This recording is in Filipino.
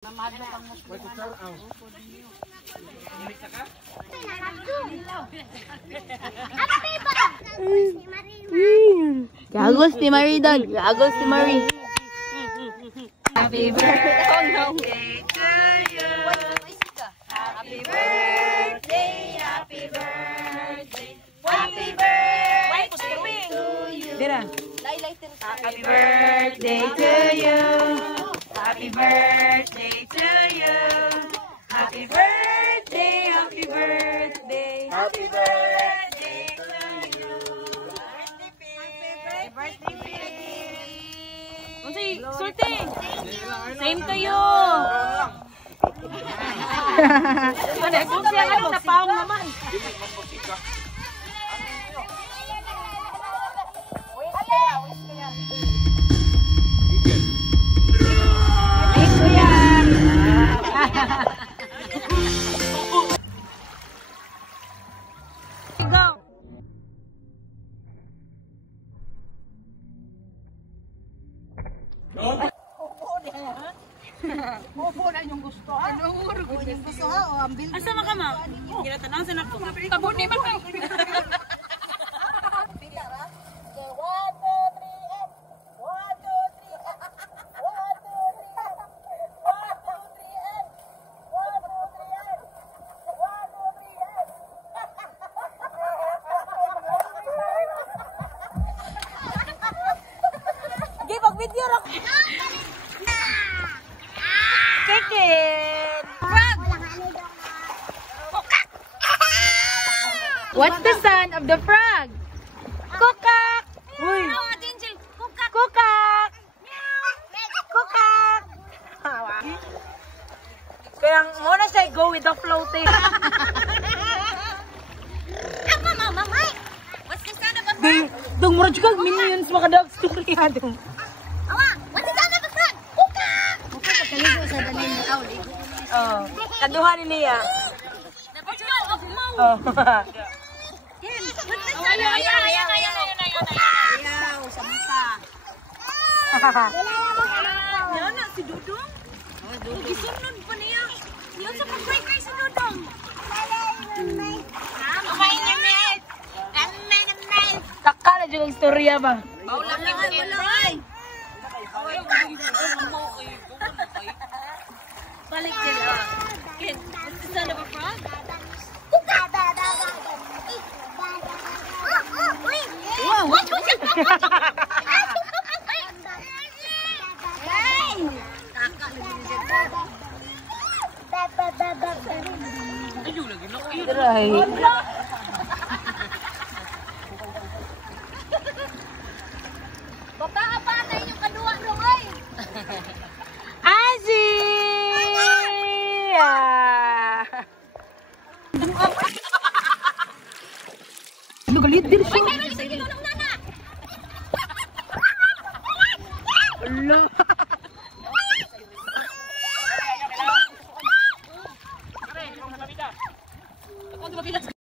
Namado kang mas. Gagos ni Marie dog. Gagos ni Marie. Happy birthday to you. Happy birthday, happy birthday. Happy birthday to you. Happy birthday to you. Happy birthday to you. Happy birthday, happy birthday. Happy birthday to you. Happy birthday. Unsi, sorte. Same to you. Ano, kung siya ka sa paong naman. Opo na yung gusto. Ano yung gusto ha? O ambil. Asa man ka ma? Ginatanaw sa nako. Tabo ni man kay. Video ra. Chicken. What's the sound of the frog? Kukak. Uy. Kukak. Kukak. Kaya muna siya go with the floating. What's the sound of a frog? Dong mura juga minions makadab story adong. Oh, kaduha ni Lia. Oh. Ayaw, samusa. Yan na si Dudong. Gisunod pa niya. Yan sa pag-breaker si Dudong. Taka na juga istorya ba? Baulang ni Lia. Balik sila. Kid, what's the sound of a frog? Wow. Ay. Baba apa na yung kadua dong ay. Asia. Ano galit din siya? Allah.